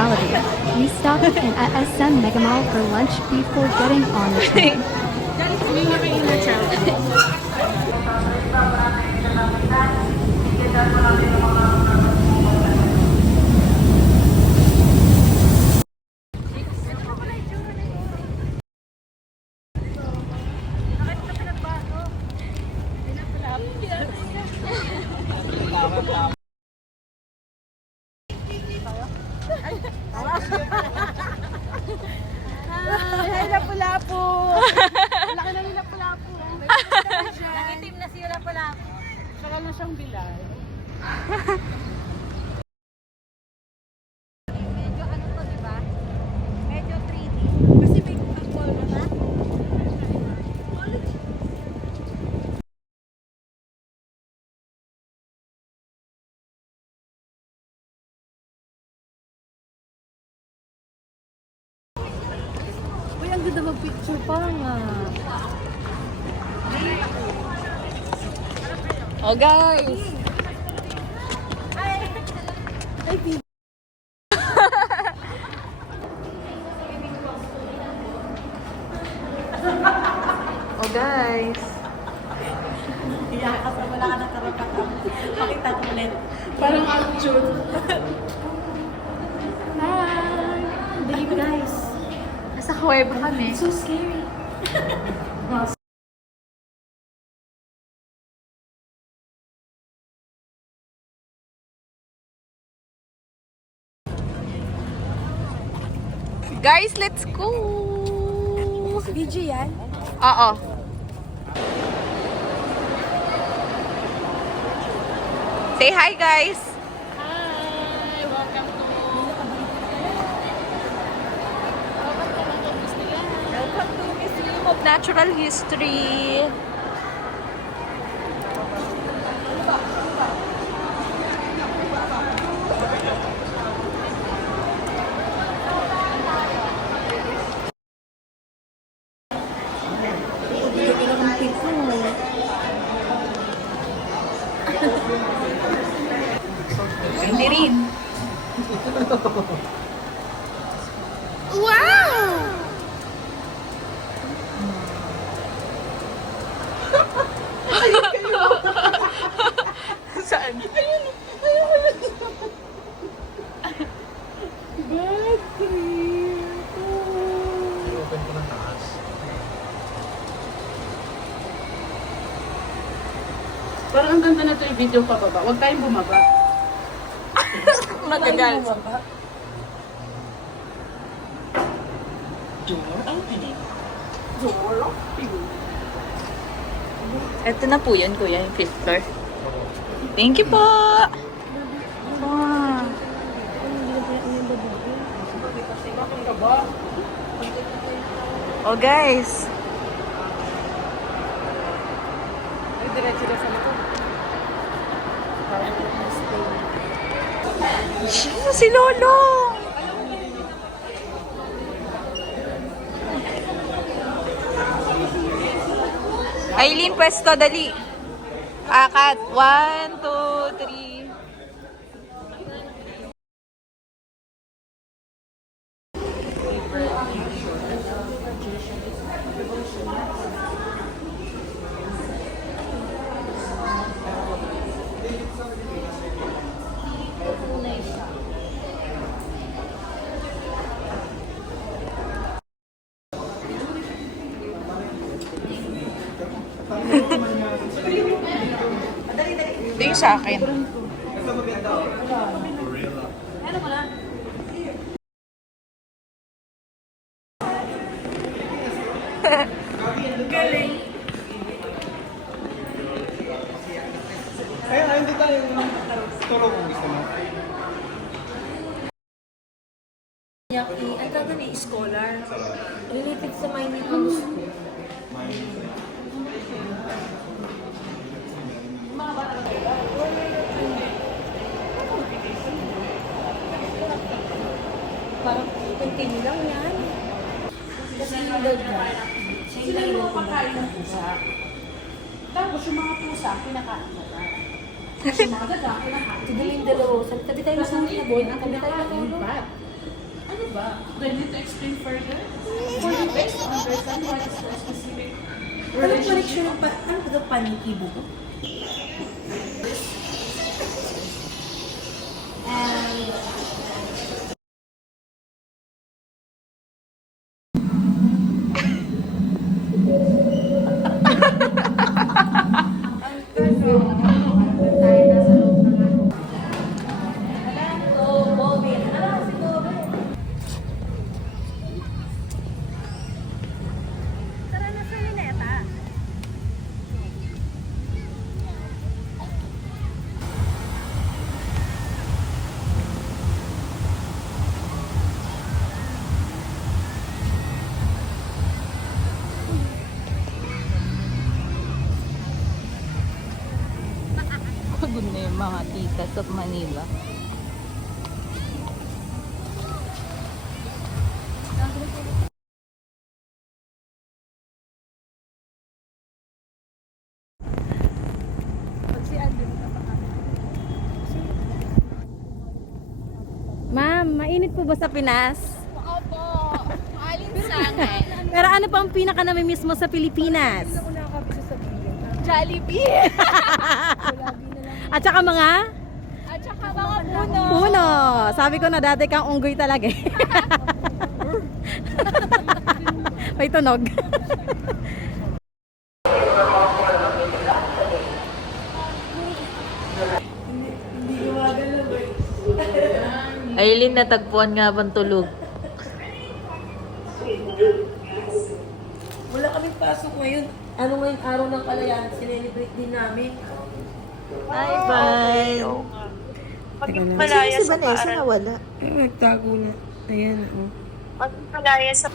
Jollibee. We stopped in at SM Mega Mall for lunch before getting on the train. Ay, lapu-lapu! Laki na nila lapu-lapu. Nakitim na siya pala. Saka na siyang bilay. Medyo ano to, di ba? Medyo 3D. Kasi may pag-color na. Uy, ang ganda mag-picture pa nga. Oh guys! Ay, babe. Oh guys! Iyak ka sa wala ka ng karapatan. Pakita ko ulit. Parang action. Hi! Dilim, guys. Nasa Huweba kami. So scary. Guys, let's go! Video yan? Oo. Say hi guys! Hi! Welcome to... Welcome to Museum of Natural History. Hindi rin. Saan? Bad trip! Open ko ng taas. Parang ang ganda na ito yung video pababa. Huwag tayong bumaba. Matagal. Ito na po yun, kuya, yung fifth floor. Thank you po! Wow. Oh guys! Ay, diretso na sa likod. Siya, si Lolo! Aileen, pwesto, dali. Akat. 1, 2, 3. Ito yung sa akin. Galing. Kaya hindi tayo turo kung gusto mo. Ang tawag ni scholar. Related sa mining house. Parang continue lang yan. Kasi yung dog na, sila yung mga pagkain ng pusa. Tapos yung mga pusa, pinakain na lang. Yung mga daga, pinakain. Tigaling dalawa. Tabi tayo sa mga board, tabi tayo sa tulog. Do I need to explain further? For the best to understand what is the specific Anong connection ng ano ba ito? Panikibo ko? Pagod na yung mga tita sa Manila. Ma'am, mainit po ba sa Pinas? Opo, alinsangan. Pero ano pa ang pinaka namimiss mo sa Pilipinas? Jollibee! At saka mga At saka mga puno. puno. Sabi ko na dati kang unggoy talaga eh. May tunog. Aileen, natagpuan nga bang tulog? Wala kaming pasok ngayon. Ano ngayon araw ng kalayaan? Sinelebrate din namin. Bye-bye! Malaya sa Vanessa nawala. Nagtago na. Ayan. Malaya sa